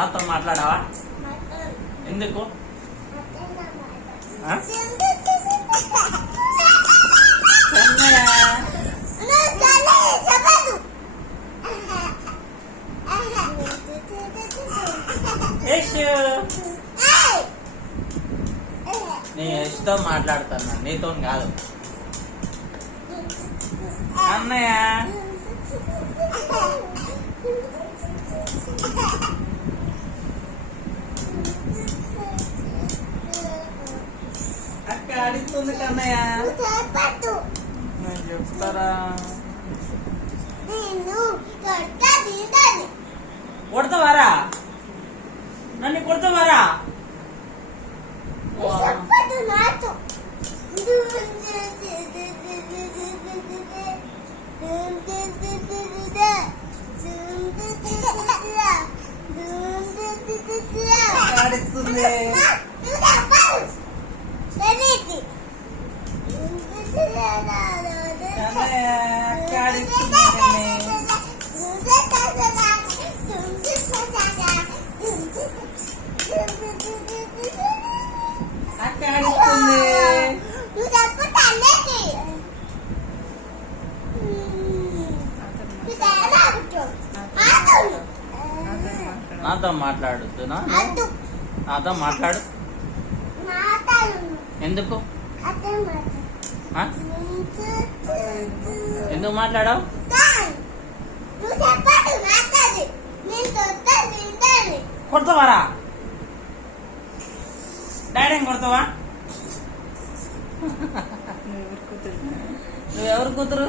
నాతో మాట్లాడావా? ఎందుకు? నీ యష్తో మాట్లాడుతున్నా, నీతో కాదు. అన్నయ్య అక్క అడుగుతుంది కన్నయ్య. నేను చెప్తారా? కొడతావారా? నన్ను కొడతావారా? అడుగుతుంది అక్క అడుగుతుంది. నాతో మాట్లాడుతున్నా? నాతో మాట్లాడు. ఎందుకు ఎందుకు మాట్లాడావు? కొడతావారా? డాడీని కొడతావా? నువ్వెవరు కూతురు?